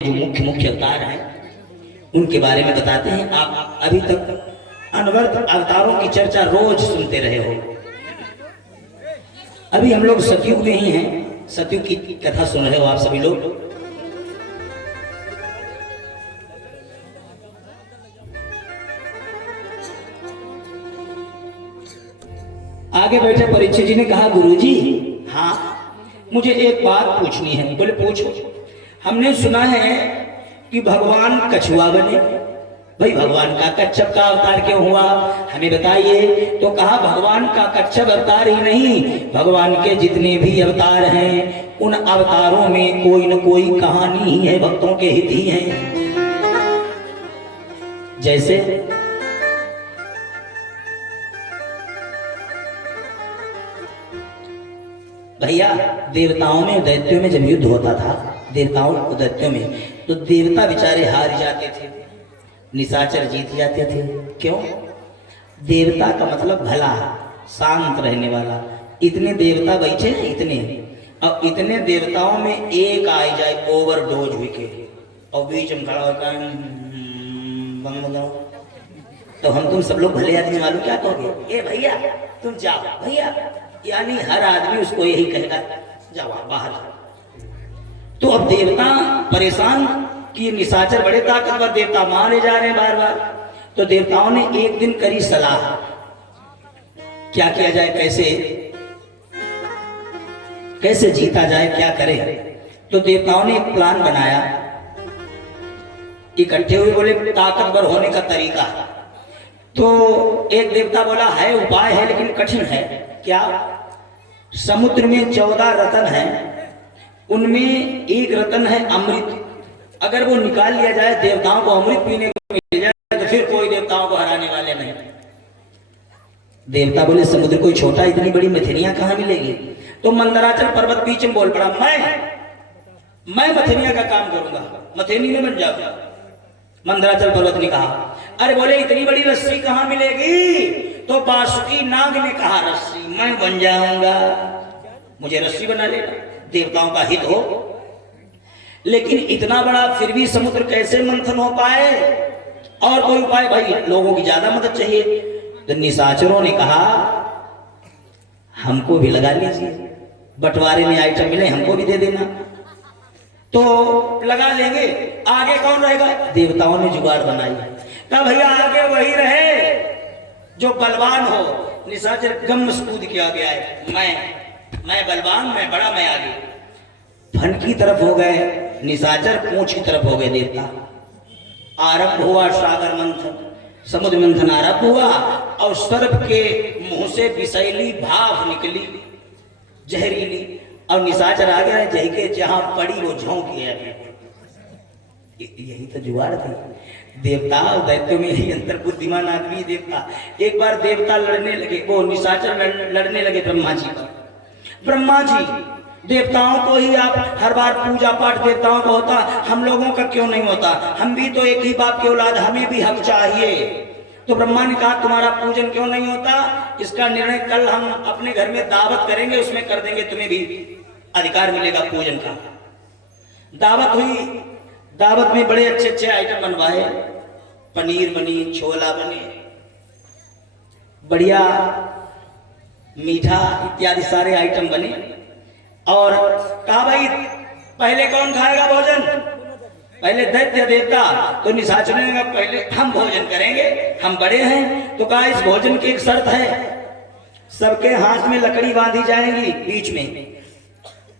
जो मुख्य मुख्य अवतार हैं उनके बारे में बताते हैं। आप अभी तक अनवर्त अवतारों की चर्चा रोज सुनते रहे हो। अभी हम लोग सतयुग में ही हैं, सतयुग की कथा सुन रहे हो आप सभी लोग। आगे बैठे परीक्षित जी ने कहा, गुरुजी हाँ मुझे एक बात पूछनी है। बोले पूछो। हमने सुना है कि भगवान कछुआ बने। भाई भगवान का कच्छप का अवतार क्यों हुआ, हमें बताइए। तो कहा भगवान का कच्छप अवतार ही नहीं, भगवान के जितने भी अवतार हैं उन अवतारों में कोई न कोई कहानी ही है, भक्तों के हित ही है। जैसे भैया देवताओं में दैत्यों में जब युद्ध होता था, देवताओं और दैत्यों में, तो देवता बेचारे हार जाते थे, निशाचर जीत जाते थे। क्यों? देवता का मतलब भला, शांत रहने वाला। इतने देवता बैठे हैं, इतने, अब इतने देवताओं में एक आ जाए ओवरडोज हुई और बीच में खड़ा होता है तो हम तुम सब लोग भले आदमी मालूम क्या कहोगे, ए भैया तुम जाओ भैया, यानी हर आदमी उसको यही कहेगा जाओ बाहर। तो अब देवता परेशान कि निशाचर बड़े ताकतवर, देवता मारे जा रहे हैं बार बार। तो देवताओं ने एक दिन करी सलाह, क्या किया जाए, कैसे जीता जाए, क्या करें। तो देवताओं ने एक प्लान बनाया, इकट्ठे हुए बोले ताकतवर होने का तरीका। तो एक देवता बोला है उपाय है लेकिन कठिन है। क्या? समुद्र में 14 रत्न हैं, उनमें एक रत्न है अमृत। अगर वो निकाल लिया जाए, देवताओं को अमृत पीने को मिल जाए, तो फिर कोई देवताओं को हराने वाले नहीं। देवता बोले समुद्र कोई छोटा, इतनी बड़ी मथनियां कहां मिलेगी। तो मंदराचल पर्वत बीच में बोल पड़ा, मैं मथनिया का काम करूंगा, मथेनी में बन जाऊंगा। मंदराचल पर्वत ने कहा, अरे बोले इतनी बड़ी रस्सी कहां मिलेगी। तो बासुकी नाग ने कहा, रस्सी मैं बन जाऊंगा, मुझे रस्सी बना लेना, देवताओं का हित हो। लेकिन इतना बड़ा फिर भी समुद्र कैसे मंथन हो पाए, और कोई उपाय, भाई लोगों की ज्यादा मदद चाहिए। तो निशाचरों ने कहा हमको भी लगा लीजिए, बंटवारे में आइटम मिले हमको भी दे देना। तो लगा लेंगे, आगे कौन रहेगा। देवताओं ने जुगाड़ बनाई, कहा भैया आगे वही रहे जो बलवान हो। निशाचर गम कूद के आ गया है, मैं बलवान, मैं बड़ा, मैं आगे। फन की तरफ हो गए निशाचर, पूंछ की तरफ हो गए देवता। आरंभ हुआ सागर मंथन, समुद्र मंथन आरंभ हुआ, और सर्प के मुंह से विषैली भाप निकली, जहरीली, और निशाचर आ गया, जही के जहां पड़ी वो झोंक गया। यही तो जुगाड़ थी। देवता और दैत्यों में यही अंतर, बुद्धिमान आदमी देवता। एक बार देवता लड़ने लगे, वो निशाचर लड़ने लगे ब्रह्मा जी का। ब्रह्मा जी, देवताओं को ही आप हर बार पूजा पाठ देवताओं का होता, हम लोगों का क्यों नहीं होता, हम भी तो एक ही बाप के औलाद, हमें भी हक चाहिए। तो ब्रह्मा ने कहा तुम्हारा पूजन क्यों नहीं होता, इसका निर्णय कल हम अपने घर में दावत करेंगे, उसमें कर देंगे, तुम्हें भी अधिकार मिलेगा पूजन का। दावत हुई, दावत में बड़े अच्छे अच्छे आइटम बनवाए, पनीर बनी, छोला बने, बढ़िया मीठा इत्यादि सारे आइटम बने। और कहा भाई पहले कौन खाएगा भोजन, पहले दैत्य देवता। तो निशाचर ने कहा पहले हम भोजन करेंगे, हम बड़े हैं। तो कहा इस भोजन की एक शर्त है, सबके हाथ में लकड़ी बांधी जाएगी बीच में,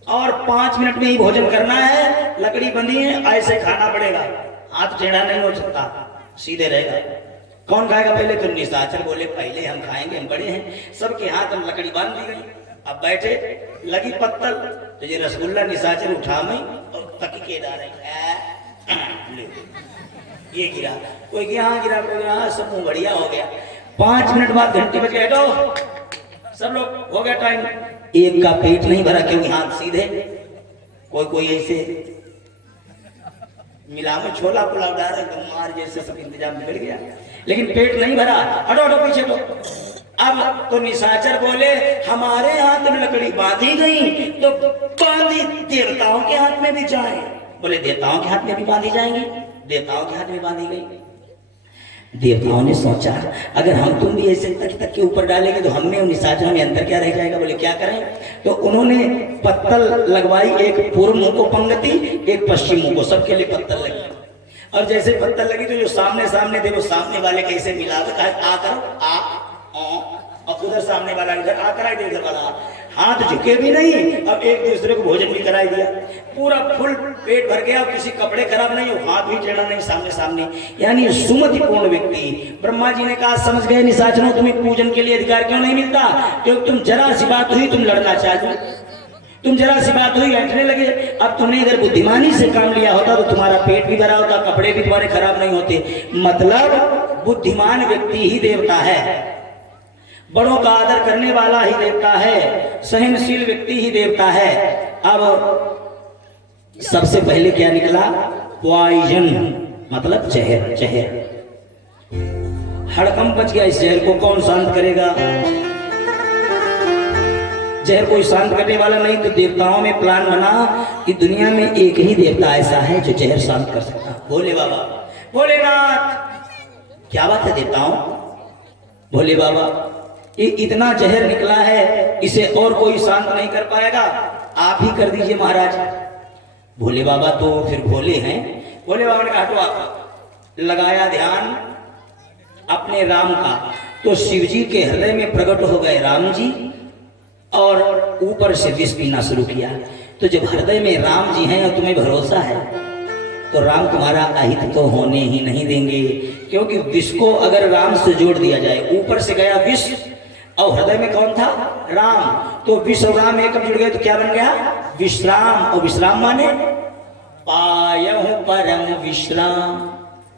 और 5 मिनट में ही भोजन करना है। लकड़ी बंधी है, ऐसे खाना पड़ेगा, हाथ टेढ़ा नहीं हो सकता, सीधे रहेगा। कौन खाएगा पहले। तो निशाचर बोले पहले हम खाएंगे, हम बड़े हैं। सबके हाथ में लकड़ी बांध दी गई, अब बैठे, लगी पत्तल, तो ये रसगुल्ला निशाचर उठा में और तकी के डाले, ये गिरा, कोई यहाँ गिरा, कोई यहाँ, सब मुंह बढ़िया हो गया। 5 मिनट बाद घंटे बज गए, तो सब लोग हो गया टाइम। एक का पेट नहीं भरा क्योंकि हाथ सीधे, कोई ऐसे मिला में छोला पुलाव डाल मार जैसे सब इंतजाम बिगड़ गया, लेकिन पेट नहीं भरा। हटो हटो पीछे तो। अब तो निशाचर बोले हमारे हाथ में लकड़ी बांधी गई तो बांधी देवताओं के हाथ में भी जाए। बोले देवताओं के हाथ में भी बांधी जाएंगी। देवताओं के हाथ में बांधी गई। देवताओं ने सोचा अगर हम तुम भी ऐसे तक के ऊपर डालेंगे तो हमें और निशाचरों में अंतर क्या रह जाएगा। बोले क्या करें। तो उन्होंने पत्तल लगवाई, एक पूर्व मुंह को पंगति, एक पश्चिम मुंह को, सबके लिए पत्तल लगी। और जैसे पत्तल लगी तो जो सामने सामने थे वो सामने वाले कैसे मिला तो कहा आ करो आ, और उधर सामने वाला इधर आ कराई दे, इधर वाला हाथ झुके भी नहीं। अब एक दूसरे को भोजन भी कराई दिया, पूरा फुल पेट भर गया, किसी कपड़े खराब नहीं, हाथ भी टेढ़ा नहीं, सामने सामने। यानी सुमतिपूर्ण व्यक्ति। ब्रह्मा जी ने कहा समझ गए निशाचरों, तुम्हें पूजन के लिए अधिकार क्यों नहीं मिलता, क्योंकि तुम जरा सी बात हुई तुम लड़ना चाहते, तुम जरा सी बात हुई ऐठने लगे। अब तुमने अगर बुद्धिमानी से काम लिया होता तो तुम्हारा पेट भी भरा होता, कपड़े भी तुम्हारे खराब नहीं होते। मतलब बुद्धिमान व्यक्ति ही देवता है, बड़ों का आदर करने वाला ही देवता है, सहनशील व्यक्ति ही देवता है। अब सबसे पहले क्या निकला, पॉइजन मतलब जहर। जहर हड़कंप बच गया, इस जहर को कौन शांत करेगा। जहर कोई शांत करने वाला नहीं, तो देवताओं में प्लान बना कि दुनिया में एक ही देवता ऐसा है जो जहर शांत कर सकता, भोले बाबा, भोलेनाथ। क्या बात है देवताओं, भोले बाबा ये इतना जहर निकला है, इसे और कोई शांत नहीं कर पाएगा, आप ही कर दीजिए महाराज। भोले बाबा तो फिर भोले हैं। भोले बाबा ने कहा तो आप लगाया ध्यान अपने राम का, तो शिव जी के हृदय में प्रकट हो गए राम जी और ऊपर से विष पीना शुरू किया। तो जब हृदय में राम जी हैं और तुम्हें भरोसा है तो राम तुम्हारा अहित तो होने ही नहीं देंगे, क्योंकि विष को अगर राम से जोड़ दिया जाए, ऊपर से गया विष और हृदय में कौन था, राम, तो विष और राम एक जुड़ गए तो क्या बन गया, विश्राम। और विश्राम माने पायहु परम विश्राम।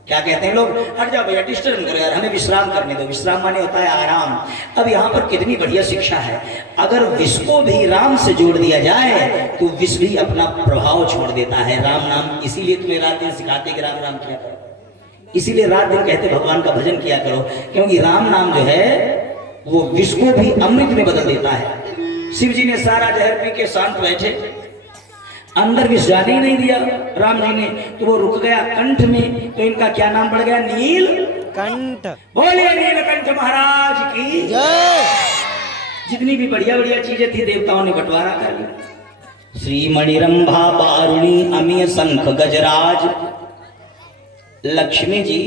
क्या कहते हैं लोग, हट जाओ भैया डिस्टर्ब करो यार, हमें विश्राम करने दो। विश्राम माने होता है आराम। अब यहाँ पर कितनी बढ़िया शिक्षा है, अगर विष को भी राम से जोड़ दिया जाए तो विष भी अपना प्रभाव छोड़ देता है। राम नाम, इसीलिए तुम्हें रात दिन सिखाते कि राम राम किया करो, इसीलिए रात दिन कहते भगवान का भजन किया करो, क्योंकि राम नाम जो है वो विष को भी अमृत में बदल देता है। शिव जी ने सारा जहर पी के शांत बैठे, अंदर विष जाने ही नहीं दिया राम जी ने, तो वो रुक गया कंठ में। तो इनका क्या नाम पड़ गया, नीलकंठ। बोलिए नीलकंठ महाराज की जय। जितनी भी बढ़िया बढ़िया चीजें थी देवताओं ने बंटवारा कर लिया। श्री मणिरंभा बारुणी अमीय शंख गजराज। लक्ष्मी जी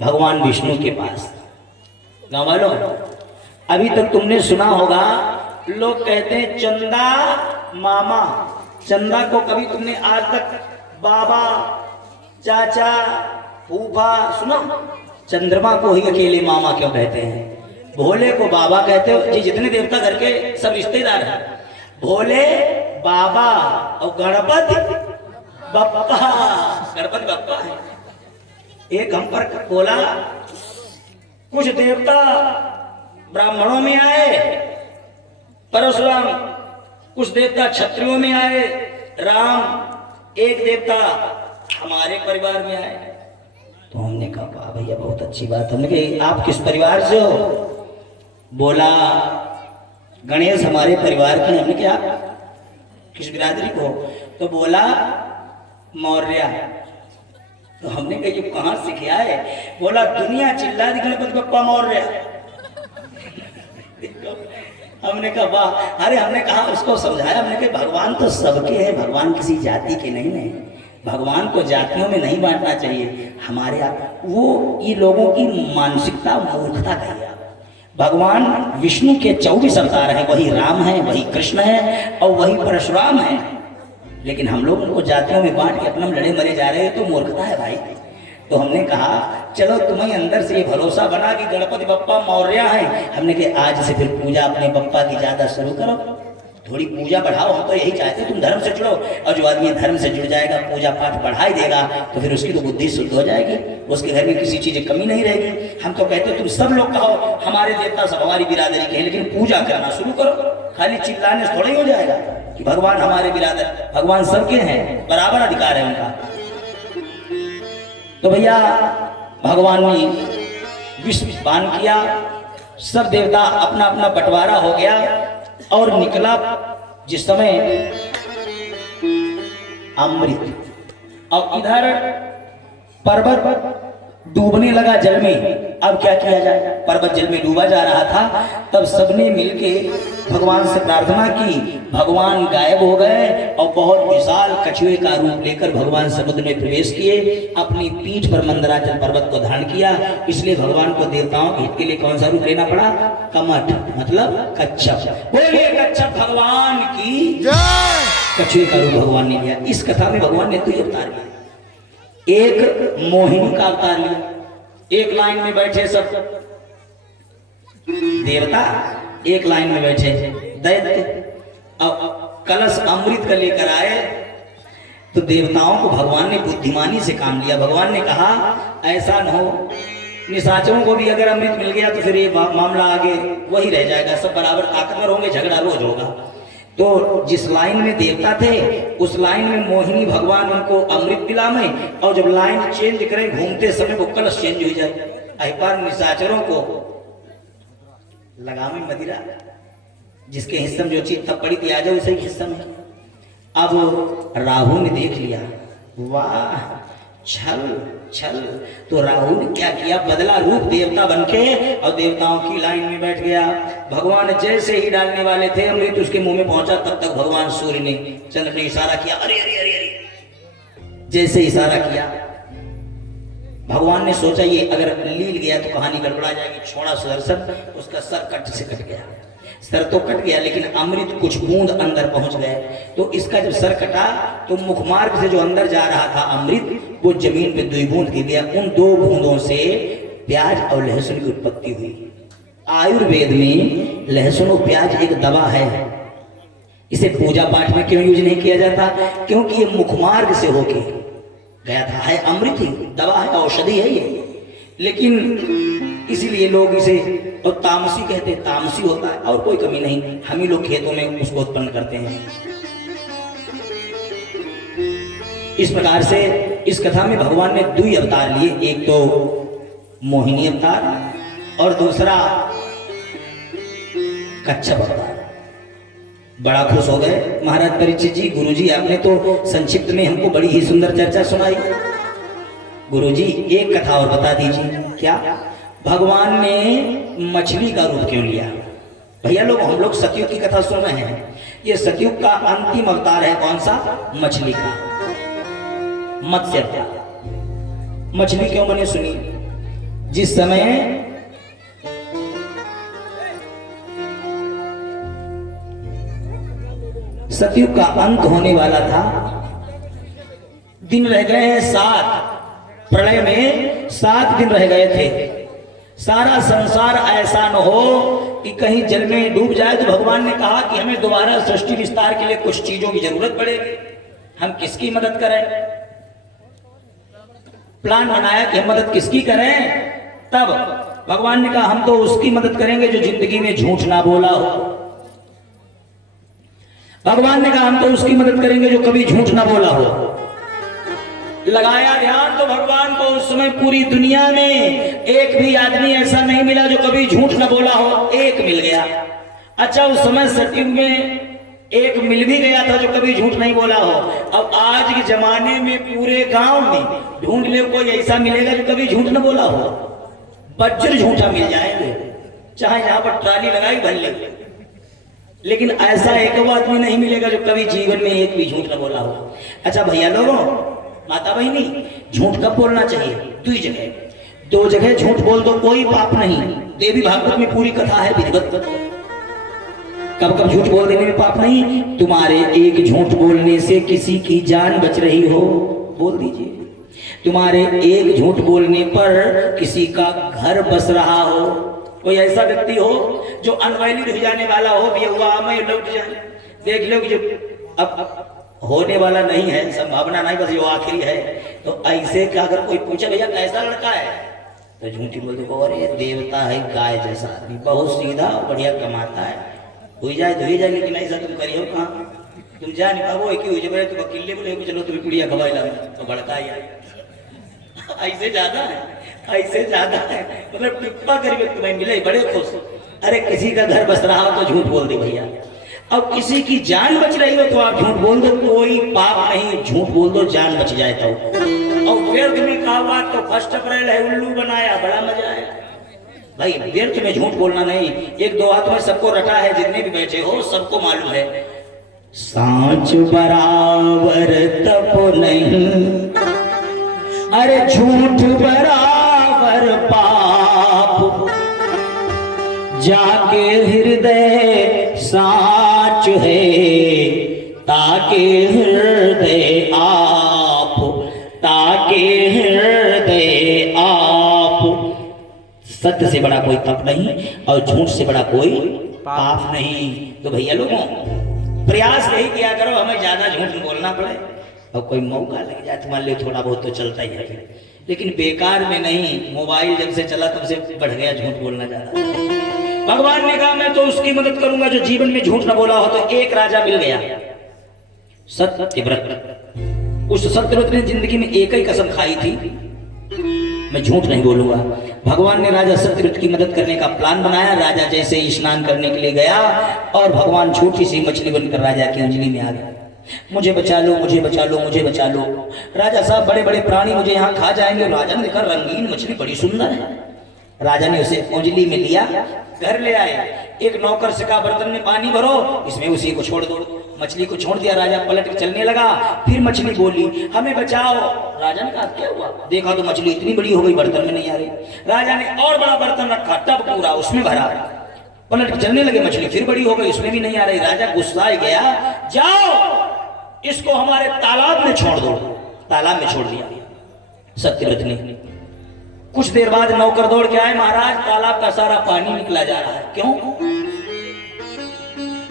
भगवान विष्णु के पास। गाँव वालों अभी तक तुमने सुना होगा, लोग कहते हैं चंदा मामा। चंदा को कभी तुमने आज तक बाबा, चाचा, फूफा सुना? चंद्रमा को ही अकेले मामा क्यों कहते हैं? भोले को बाबा कहते हो जी। जितने देवता घर के सब रिश्तेदार हैं, भोले बाबा और गणपति बप्पा। गणपति बप्पा है। एक हम पर बोला, कुछ देवता ब्राह्मणों में आए परशुराम, कुछ देवता क्षत्रियों में आए राम, एक देवता हमारे परिवार में आए। तो हमने कहा वाह भैया बहुत अच्छी बात। हमने कहा आप किस परिवार से हो? बोला गणेश हमारे परिवार के। हमने कहा किस बिरादरी को? तो बोला मौर्य। तो हमने कहा ये कहाँ से किया है? बोला दुनिया चिल्ला दी गणपति बप्पा मौर्य। हमने कहा वाह। अरे हमने कहा उसको समझाया, हमने कहा भगवान तो सबके हैं, भगवान किसी जाति के नहीं है, भगवान को जातियों में नहीं बांटना चाहिए। हमारे आप वो ये लोगों की मानसिकता मूर्खता का है। भगवान विष्णु के 24 अवतार हैं, वही राम है, वही कृष्ण है और वही परशुराम है, लेकिन हम लोग उनको जातियों में बांट के अपना लड़े मरे जा रहे हैं, तो मूर्खता है भाई। तो हमने कहा चलो तुम्हें अंदर से ये भरोसा बना कि गणपति बप्पा मौर्य हैं। हमने कहा आज से फिर पूजा अपने बप्पा की ज्यादा शुरू करो, थोड़ी पूजा बढ़ाओ। हम तो यही चाहते तुम धर्म से जुड़ो, और जो आदमी धर्म से जुड़ जाएगा, पूजा पाठ बढ़ाई देगा, तो फिर उसकी तो बुद्धि शुद्ध हो जाएगी, उसके घर में किसी चीज की कमी नहीं रहेगी। हम तो कहते तुम सब लोग कहो हमारे देवता सब हमारी बिरादरी के हैं, लेकिन पूजा करना शुरू करो। खाली चिल्लाने से थोड़ा ही हो जाएगा कि भगवान हमारे बिरादर, भगवान सबके हैं, बराबर अधिकार है उनका। तो भैया भगवान ने विश्व पान किया, सब देवता अपना अपना बंटवारा हो गया और निकला। जिस समय अमृत। और इधर पर्वत डूबने लगा जल में। अब क्या किया जाए, पर्वत जल में डूबा जा रहा था। तब सबने मिलके भगवान से प्रार्थना की। भगवान गायब हो गए और बहुत विशाल कछुए का रूप लेकर भगवान समुद्र में प्रवेश किए। अपनी पीठ पर मंदराचल पर्वत को धारण किया। इसलिए भगवान को देवताओं के हित के लिए कौन सा रूप लेना पड़ा, कमठ, मतलब कच्छप। बोलिए कच्छप भगवान की जय। कछुए का रूप भगवान ने लिया। इस कथा में भगवान ने 2 अवतार लिया। एक मोहिनी का अवतार लिया। एक लाइन में बैठे सब देवता, एक लाइन में बैठे दैत्य। अब कलश अमृत का लेकर आए तो देवताओं को भगवान ने बुद्धिमानी से काम लिया। भगवान ने कहा ऐसा न हो, निशाचरों को भी अगर अमृत मिल गया तो फिर ये मामला आगे वही रह जाएगा, सब बराबर ताकतवर होंगे, झगड़ा रोज होगा। तो जिस लाइन में देवता थे उस लाइन में मोहिनी भगवान उनको अमृत पिलावे, और जब लाइन चेंज करें घूमते समय वो कलश चेंज हो जाए। अहिपार निशाचरों को लगावे मदिरा, जिसके हिस्से में जो चीज तब पड़ी थी आ जाए उसे हिस्सा में। अब राहु ने देख लिया, वाह छल छल। तो राहु ने क्या किया, बदला रूप देवता बनके और देवताओं की लाइन में बैठ गया। भगवान जैसे ही डालने वाले थे अमृत उसके मुंह में पहुंचा, तब तक भगवान सूर्य ने, चंद्र ने इशारा किया, अरे अरे अरे अरे। जैसे इशारा किया भगवान ने सोचा ये अगर लील गया तो कहानी गड़बड़ा जाएगी। छोड़ा सुदर्शन, उसका सर कट से कट गया। सर तो कट गया लेकिन अमृत कुछ बूंद अंदर पहुंच गए। तो इसका जब सर कटा तो मुखमार्ग से जो अंदर जा रहा था अमृत वो जमीन पे 2 बूंद गिर गया। उन 2 बूंदों से प्याज और लहसुन की उत्पत्ति हुई। आयुर्वेद में लहसुन और प्याज एक दवा है। इसे पूजा पाठ में क्यों यूज नहीं किया जाता, क्योंकि ये मुखमार्ग से होके गया था। है अमृत ही, दवा है, औषधि है ये। लेकिन इसीलिए लोग इसे और तामसी कहते हैं, तामसी होता है और कोई कमी नहीं। हम ही लोग खेतों में उसको उत्पन्न करते हैं। इस प्रकार से इस कथा में भगवान ने 2 अवतार लिए, एक तो मोहिनी अवतार और दूसरा कच्छप अवतार। बड़ा खुश हो गए महाराज परीक्षित जी। गुरुजी आपने तो संक्षिप्त में हमको बड़ी ही सुंदर चर्चा सुनाई। गुरुजी एक कथा और बता दीजिए। क्या, भगवान ने मछली का रूप क्यों लिया? भैया लोग, हम लोग सतयुग की कथा सुन रहे हैं। ये सतयुग का अंतिम अवतार है कौन सा? मछली का, मत्स्य अवतार। मछली क्यों बने सुनिए। जिस समय सतयुग का अंत होने वाला था, दिन रह गए हैं 7, प्रलय में 7 दिन रह गए थे। सारा संसार ऐसा न हो कि कहीं जल में डूब जाए। तो भगवान ने कहा कि हमें दोबारा सृष्टि विस्तार के लिए कुछ चीजों की जरूरत पड़ेगी। हम किसकी मदद करें? प्लान बनाया कि हम मदद किसकी करें। तब भगवान ने कहा हम तो उसकी मदद करेंगे जो जिंदगी में झूठ ना बोला हो। भगवान ने कहा हम तो उसकी मदद करेंगे जो कभी झूठ ना बोला हो। लगाया ध्यान तो भगवान को उस समय पूरी दुनिया में एक भी आदमी ऐसा नहीं मिला जो कभी झूठ न बोला हो। एक मिल गया। अच्छा, उस समय सतयुग में एक मिल भी गया था जो कभी झूठ नहीं बोला हो। अब आज के जमाने में पूरे गांव में ढूंढ ले कोई ऐसा मिलेगा जो कभी झूठ न बोला हो। बज्र झूठा मिल जाएंगे, चाहे जहां पर ट्राली लगाई भर ले, लेकिन ऐसा एक आदमी नहीं मिलेगा जो कभी जीवन में एक भी झूठ न बोला हो। अच्छा भैया लोगों, माता बहिनी, झूठ कब बोलना चाहिए? 2 जगह। 2 जगह झूठ बोल दो, कोई पाप नहीं। देवी भागवत में पूरी कथा है विधिवत। कब कब झूठ बोल देने में पाप नहीं। तुम्हारे एक झूठ बोलने से किसी की जान बच रही हो, बोल दीजिए। तुम्हारे एक झूठ बोलने पर किसी का घर बस रहा हो। कोई ऐसा व्यक्ति हो जो अनवैलिड हो जाने वाला हो, भी हुआ मैं लौट जाए, देख लो कि जो अब होने वाला नहीं है, संभावना नहीं, बस ये आखिरी है। तो ऐसे का अगर कोई पूछे भैया कैसा लड़का है, तो झूठी बोल दो, अरे देवता है, गाय जैसा आदमी, बहुत सीधा बढ़िया कमाता है, हुई जाए तो हुई जाए, लेकिन ऐसा तुम करियो कहाँ, तुम जा नहीं पाओ। एक ही हुई जाए तुम अकेले बोले चलो तुम्हें पुड़िया खवाई ला, तो भड़का ऐसे ज्यादा है, ऐसे ज्यादा है, मतलब टिप्पा करके तुम्हें मिले बड़े खुश। अरे किसी का घर बस रहा हो तो झूठ बोल दे भैया। अब किसी की जान बच रही हो तो आप झूठ बोल दो, कोई पाप नहीं। झूठ झूठ बोल दो, जान बच जाए तो। और व्यर्थ में कहा बात तो 1 अप्रैल है, उल्लू बनाया, बड़ा मजा आया भाई। व्यर्थ में झूठ बोलना नहीं। एक दो हाथ में सबको रटा है, जितने भी बैठे हो सबको मालूम है, सांच बराबर तप नहीं, अरे झूठ बराबर पाप, जाके हृदय साच है, ताके हृदय आप, ताके हृदय आप। सत्य से बड़ा कोई तप नहीं और झूठ से बड़ा कोई पाप नहीं। तो भैया लोगों, प्रयास यही किया करो हमें ज्यादा झूठ बोलना पड़े, और कोई मौका लग जाए तो मान लो थोड़ा बहुत तो चलता ही है, लेकिन बेकार में नहीं। मोबाइल जब से चला तब से बढ़ गया झूठ बोलना ज्यादा। भगवान ने कहा मैं तो उसकी मदद करूंगा जो जीवन में झूठ न बोला हो। तो एक राजा मिल गया, सत्यव्रत। उस सत्यव्रत ने जिंदगी में एक ही कसम खाई थी, मैं झूठ नहीं बोलूंगा। भगवान ने राजा सत्यव्रत की मदद करने का प्लान बनाया। राजा जैसे ही स्नान करने के लिए गया और भगवान छोटी सी मछली बनकर राजा की अंजलि में आ गया। मुझे बचा लो, मुझे बचा लो, मुझे बचा लो, राजा साहब बड़े बड़े प्राणी मुझे यहाँ खा जाएंगे। राजा ने देखा रंगीन मछली बड़ी सुंदर है। राजा ने उसे अंजलि में लिया, घर ले आए। एक नौकर से कहा बर्तन में पानी भरो, इसमें उसी को छोड़ दो। मछली को छोड़ दिया, राजा पलट के चलने लगा। फिर मछली बोली हमें बचाओ। राजा ने कहा क्या हुआ? देखा तो मछली इतनी बड़ी हो गई, बर्तन में नहीं आ रही। राजा ने और बड़ा बर्तन रखा, टब पूरा उसमें भरा, पलट के चलने लगे, मछली फिर बड़ी हो गई, उसमें भी नहीं आ रही। राजा गुस्सा गया, जाओ इसको हमारे तालाब में छोड़ दो। तालाब में छोड़ दिया सत्यव्रत ने। कुछ देर बाद नौकर दौड़ के आए, महाराज तालाब का सारा पानी निकला जा रहा है। क्यों?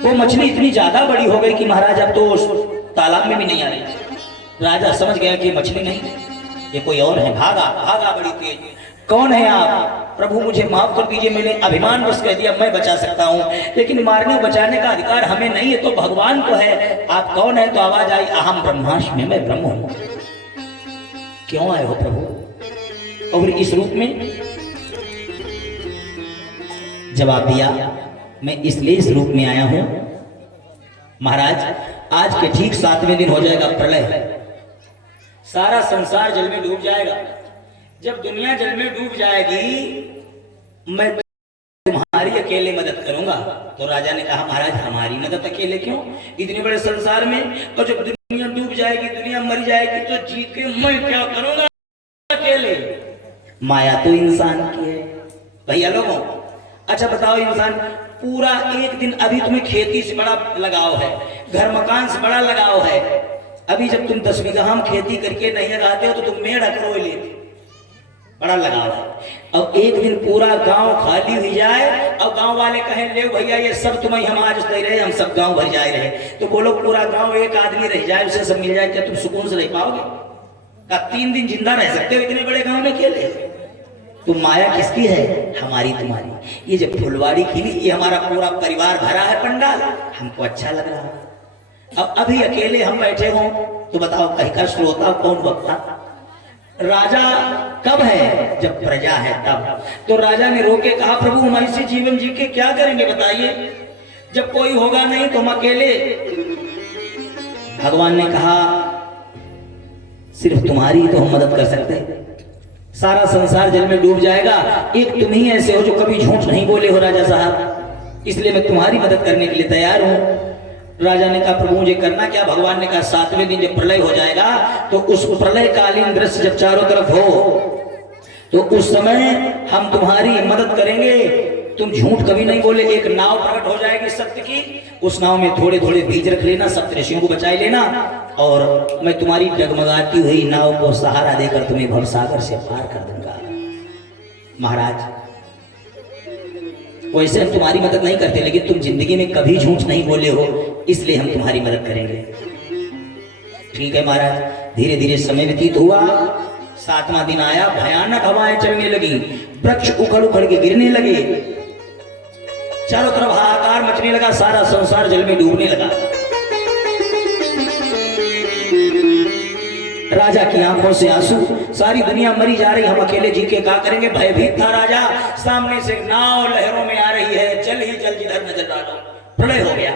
वो मछली इतनी ज्यादा बड़ी हो गई कि महाराज अब तो उस तालाब में भी नहीं आ रही। राजा समझ गया कि मछली नहीं, ये कोई और है। भागा भागा बड़ी तेज। कौन है आप? प्रभु मुझे माफ कर दीजिए, मैंने अभिमान बस कह दिया, मैं बचा सकता हूँ, लेकिन मारने बचाने का अधिकार हमें नहीं है, तो भगवान को है। आप कौन है? तो आवाज आई, अहम ब्रह्मास्मि, मैं ब्रह्म हूँ। क्यों आए हो प्रभु और इस रूप में? जवाब दिया, मैं इसलिए इस रूप में आया हूं महाराज, आज के ठीक 7वें दिन हो जाएगा प्रलय, सारा संसार जल में डूब जाएगा। जब दुनिया जल में डूब जाएगी मैं तुम्हारी अकेले मदद करूंगा। तो राजा ने कहा महाराज हमारी मदद अकेले क्यों, इतने बड़े संसार में, और जब दुनिया डूब जाएगी, दुनिया मर जाएगी, तो जी के मैं क्या करूंगा अकेले? माया तो इंसान की है भैया लोगों। अच्छा बताओ, इंसान पूरा एक दिन, अभी तुम्हें खेती से बड़ा लगाव है, घर मकान से बड़ा लगाव है। अभी जब तुम 10 बीघा हम खेती करके नहीं लगाते हो तो तुम मेड़ अकड़ो लेते, बड़ा लगाव है। अब एक दिन पूरा गांव खाली हो जाए और गांव वाले कहें ले भैया ये सब तुम्हें हम आज दे रहे, हम सब गांव भर जाए रहे, तो बोलो पूरा गांव एक आदमी रह जाए, उसे सब मिल जाए, क्या तुम सुकून से रह पाओगे? क्या 3 दिन जिंदा रह सकते हो इतने बड़े गांव में अकेले? तो माया किसकी है? हमारी तुम्हारी। ये जब फुलवाड़ी खिली, ये हमारा पूरा परिवार भरा है पंडाल, हमको अच्छा लग रहा है। अब अभी अकेले हम बैठे हों तो बताओ कहीं का श्रोता कौन वक्ता? राजा कब है? जब प्रजा है तब। तो राजा ने रोके कहा प्रभु हम ऐसे जीवन जी के क्या करेंगे बताइए, जब कोई होगा नहीं तो हम अकेले। भगवान ने कहा सिर्फ तुम्हारी तो हम मदद कर सकते हैं, सारा संसार जल में डूब जाएगा, एक तुम ही ऐसे हो जो कभी झूठ नहीं बोले हो राजा साहब, इसलिए मैं तुम्हारी मदद करने के लिए तैयार हूं। राजा ने कहा प्रभु मुझे करना क्या? भगवान ने कहा 7वें दिन जब प्रलय हो जाएगा तो उस प्रलय कालीन दृश्य जब चारों तरफ हो तो उस समय हम तुम्हारी मदद करेंगे। तुम झूठ कभी नहीं बोले, एक नाव प्रकट हो जाएगी सत्य की, उस नाव में थोड़े थोड़े बीज रख लेना, सप्त ऋषियों को बचाई लेना, और मैं तुम्हारी डगमगाती हुई नाव को सहारा देकर तुम्हें भवसागर से पार कर दूंगा। महाराज वैसे हम तुम्हारी मदद नहीं करते, लेकिन तुम जिंदगी में कभी झूठ नहीं बोले हो, इसलिए हम तुम्हारी मदद करेंगे। ठीक है महाराज। धीरे धीरे समय व्यतीत हुआ, 7वां दिन आया, भयानक हवाएं चलने लगी, वृक्ष उखड़ उखड़ के गिरने लगे, चारों तरफ हाहाकार मचने लगा, सारा संसार जल में डूबने लगा। राजा की आंखों से आंसू, सारी दुनिया मरी जा रही, हम अकेले जी के क्या करेंगे? भयभीत था राजा। सामने से नाव लहरों में आ रही है, जल ही जल जिधर नजर डालो, प्रलय हो गया।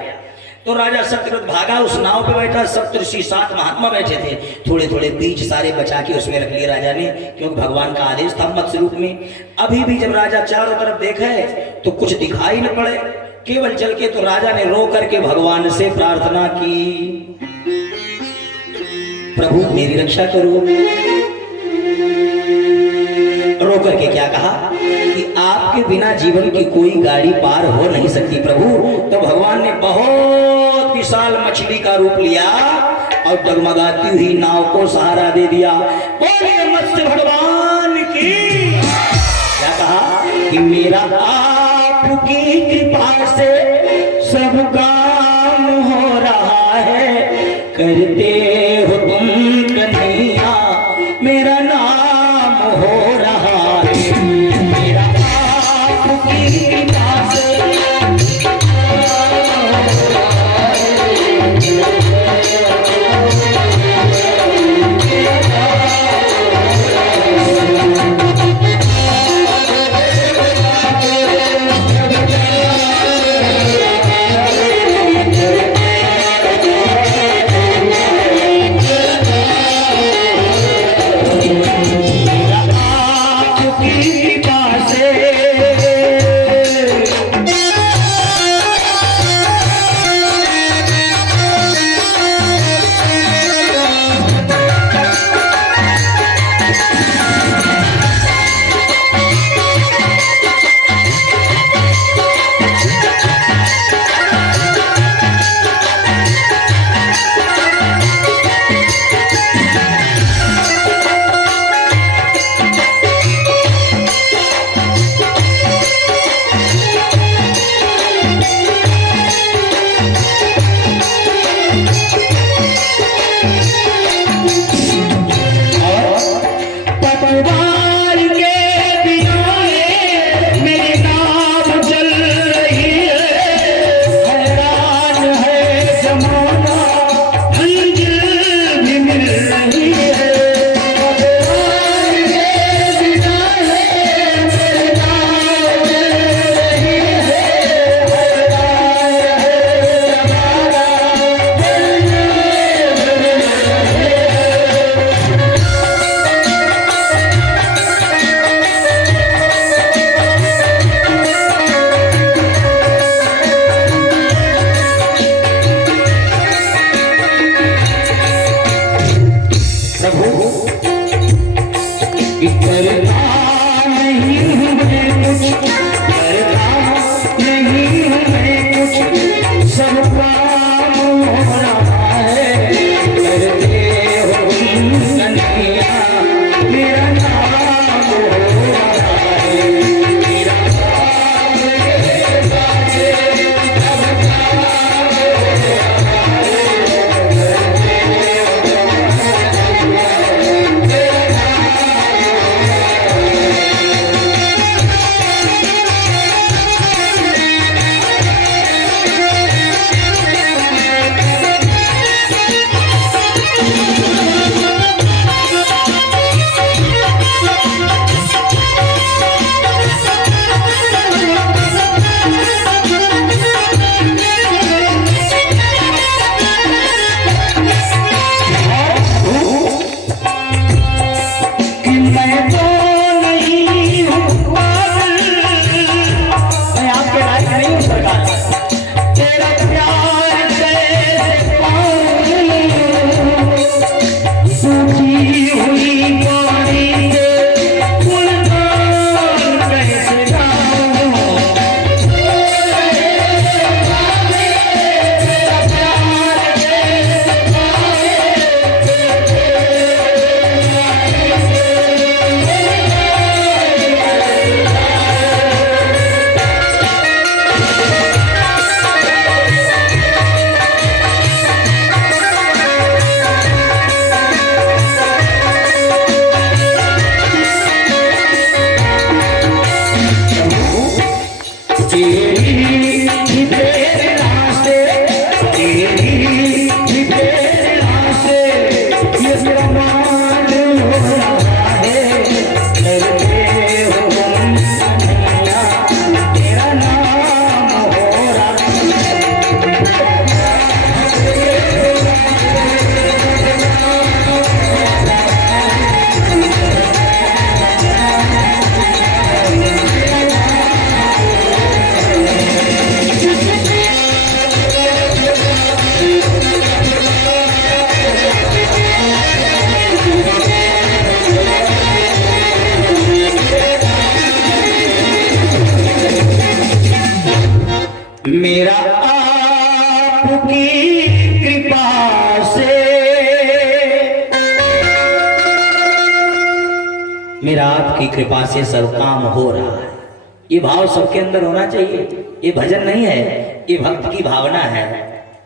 तो राजा सत्यव्रत भागा, उस नाव पे बैठा, सप्तऋषि 7 महात्मा बैठे थे। थोड़े थोड़े बीज सारे बचा के उसमें रख लिए राजा ने, क्योंकि भगवान का आदेश था मत्स्य रूप में। अभी भी जब राजा चारों तरफ देखा तो कुछ दिखाई न पड़े, केवल चल के तो राजा ने रो करके भगवान से प्रार्थना की, प्रभु मेरी रक्षा करो। रो करके क्या कहा कि आपके बिना जीवन की कोई गाड़ी पार हो नहीं सकती प्रभु। तो भगवान ने बहुत विशाल मछली का रूप लिया और डगमगाती हुई नाव को सहारा दे दिया। बोले मत्स्य भगवान की। क्या कहा कि मेरा आपकी कृपा से सब काम हो रहा है, करते हो तुम कन्हैया मेरा नाम हो रहा है, मेरा आपकी कृपा से मेरा आपकी कृपा से, मेरा आपकी कृपा से सब काम हो रहा है। ये भाव सबके अंदर होना चाहिए। ये भजन नहीं है, ये भक्त की भावना है।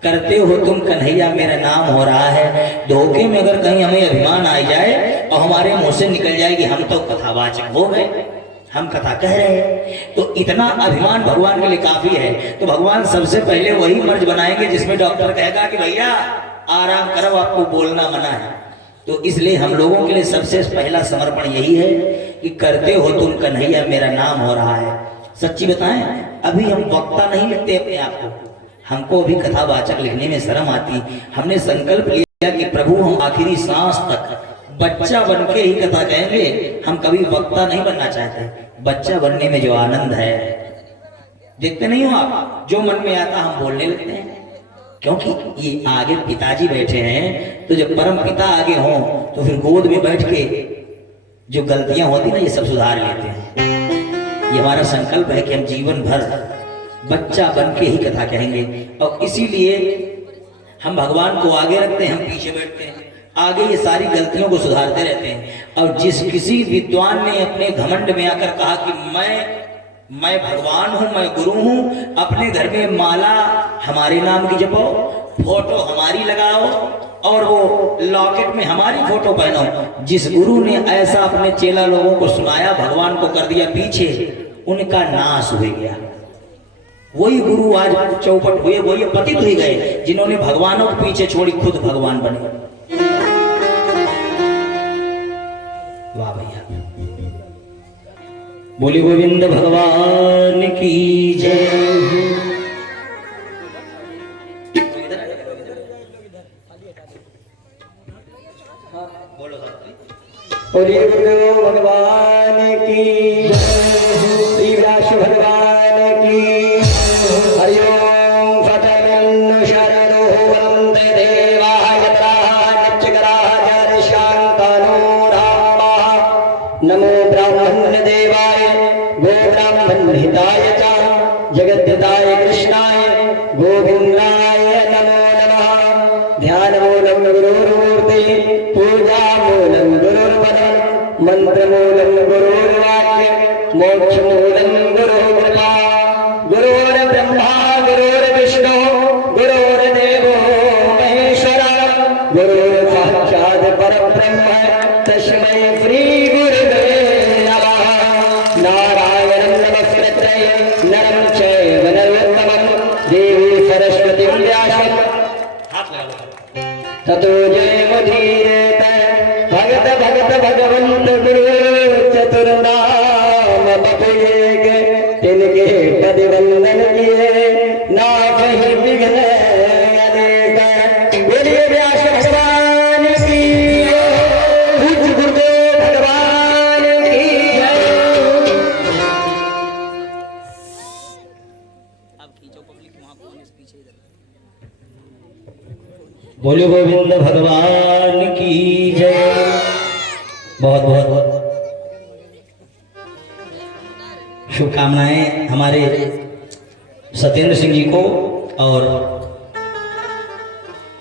करते हो तुम कन्हैया मेरा नाम हो रहा है। धोखे में अगर कहीं हमें अभिमान आ जाए और हमारे मुंह से निकल जाए कि हम तो कथावाचक हो गए, हम कथा कह रहे हैं, तो इतना अभिमान भगवान के लिए काफी है। तो भगवान सबसे पहले वही मर्ज बनाएंगे जिसमें डॉक्टर कहेगा कि भैया आराम करो, आपको बोलना मना है। तो इसलिए हम लोगों के लिए सबसे पहला समर्पण यही है कि करते हो तुम कन्हैया मेरा नाम हो रहा है। सच्ची बताएं, अभी हम वक्ता नहीं लिखते अपने आप को, हमको अभी कथावाचक लिखने में शर्म आती। हमने संकल्प लिया कि प्रभु हम आखिरी सांस तक बच्चा बन के ही कथा कहेंगे, हम कभी वक्ता नहीं बनना चाहते। बच्चा बनने में जो आनंद है, देखते नहीं हो आप, जो मन में आता हम बोलने लगते हैं। क्योंकि ये आगे पिताजी बैठे हैं, तो जब परम पिता आगे हों तो फिर गोद में बैठ के जो गलतियां होती ना, ये सब सुधार लेते हैं। ये हमारा संकल्प है कि हम जीवन भर बच्चा बन के ही कथा कहेंगे। और इसीलिए हम भगवान को आगे रखते हैं, हम पीछे बैठते हैं। आगे ये सारी गलतियों को सुधारते रहते हैं। और जिस किसी विद्वान ने अपने घमंड में आकर कहा कि मैं भगवान हूं, मैं गुरु हूं, अपने घर में माला हमारे नाम की जपो, फोटो हमारी लगाओ और वो लॉकेट में हमारी फोटो पहनो। जिस गुरु ने ऐसा अपने चेला लोगों को सुनाया, भगवान को कर दिया पीछे, उनका नाश हो गया। वही गुरु आज चौपट हुए, वही पतित हुए गए जिन्होंने भगवानों को पीछे छोड़ी, खुद भगवान बने। वाह भैया, बोली गोविंद भगवान की जय। बोली गुरु भगवान की, श्री व्यास भगवान की। हरिओम फतमिन्नु शरणो वन्दे देवाय त्राणचक्राय शान्तानो रामः। नमो ब्राह्मण देवाय गो ब्राह्मण हिताय च जगद्धिताय कृष्णाय गोविन्दाय नमो नमः। ध्यान मूलम गुरुर्मूर्ति, पूजा मूलम गुरुर्पदम, मंत्र मूलम गुरुर्वाक्य, मोक्ष मूलम गुरुर्कृपा। गुरुर्ब्रह्मा गुरुर्विष्णु गुरुर्देवो महेश्वरः, गुरुर्साक्षात् परब्रह्म तस्मै श्री गुरुवे नमः। नारायणं नमस्कृत्य नरं चैव नरोत्तमं देवी सरस्वती व्यासं ततो जयमुदीरयेत। भगत भगत भगवंत गुरु चतुर्नाम बपुएग, तिनके पद वंदन किए ना कहीं विघ्न अनेक। बोलिए व्यास भगवान की, पूज्य गुरुदेव भगवान की जय। बोलो गोविंद भगवान की जय। बहुत बहुत शुभकामनाएं हमारे सत्येंद्र सिंह जी को और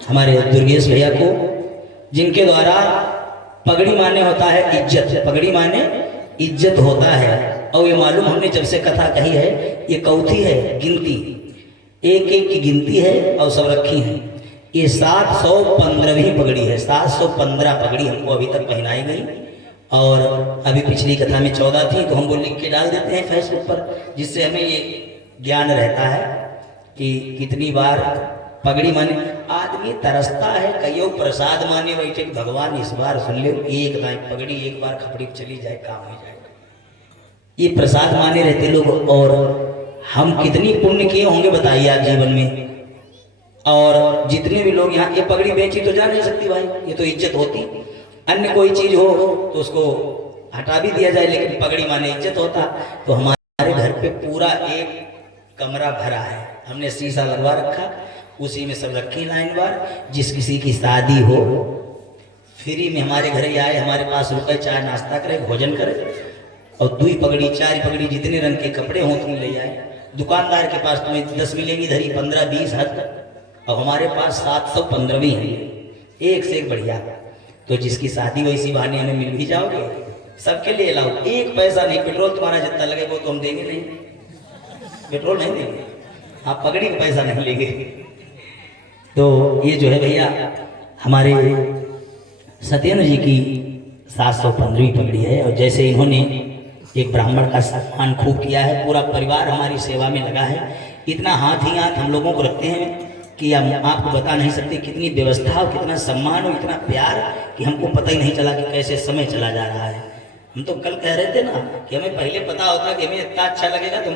हमारे दुर्गेश भैया को, जिनके द्वारा पगड़ी माने होता है इज्जत, पगड़ी माने इज्जत होता है। और ये मालूम हमने जब से कथा कही है, ये कौथी है गिनती, एक एक की गिनती है और सब रखी है। ये 715वीं पगड़ी है, 715 पगड़ी हमको अभी तक पहनाई गई। और अभी पिछली कथा में 14 थी, तो हम वो लिख के डाल देते हैं फेसबुक पर, जिससे हमें ये ज्ञान रहता है कि कितनी बार पगड़ी माने। आदमी तरसता है, कईयों प्रसाद माने बैठे कि भगवान इस बार सुन ले, एक दाएं पगड़ी एक बार खपड़ी चली जाए, काम हो जाए। ये प्रसाद माने रहते लोग। और हम कितनी पुण्य किए होंगे बताइए आप जीवन में। और जितने भी लोग यहाँ, ये पगड़ी बेची तो जा नहीं सकती भाई, ये तो इज्जत होती। अन्य कोई चीज हो तो उसको हटा भी दिया जाए, लेकिन पगड़ी माने इज्जत होता। तो हमारे घर पे पूरा एक कमरा भरा है, हमने शीशा लगवा रखा, उसी में सब रखी लाइन बार। जिस किसी की शादी हो, फ्री में हमारे घर आए, हमारे पास रुपए, चाय नाश्ता करे, भोजन करे, और 2 पगड़ी 4 पगड़ी जितने रंग के कपड़े हों तुम ले आए। दुकानदार के पास तुम्हें 10 मिलेंगी धरी 15 20 हद, और हमारे पास 715 हैं, एक से एक बढ़िया। तो जिसकी शादी वैसी बहाने हमें मिल भी जाओगे, सबके लिए लाओ, एक पैसा नहीं, पेट्रोल तुम्हारा जितना लगे वो तो हम देंगे नहीं, पेट्रोल नहीं देंगे, आप पगड़ी का पैसा नहीं लेंगे। तो ये जो है भैया हमारे सत्येंद्र जी की 715वीं पगड़ी है, और जैसे इन्होंने एक ब्राह्मण का सम्मान खूब किया है, पूरा परिवार हमारी सेवा में लगा है, इतना हाथ ही हाथ हम लोगों को रखते हैं कि हम आपको बता नहीं सकते कितनी व्यवस्था और कितना सम्मान और इतना प्यार कि हमको पता ही नहीं चला कि कैसे समय चला जा रहा है। हम तो कल कह रहे थे ना कि हमें पहले पता होता कि हमें इतना अच्छा लगेगा तो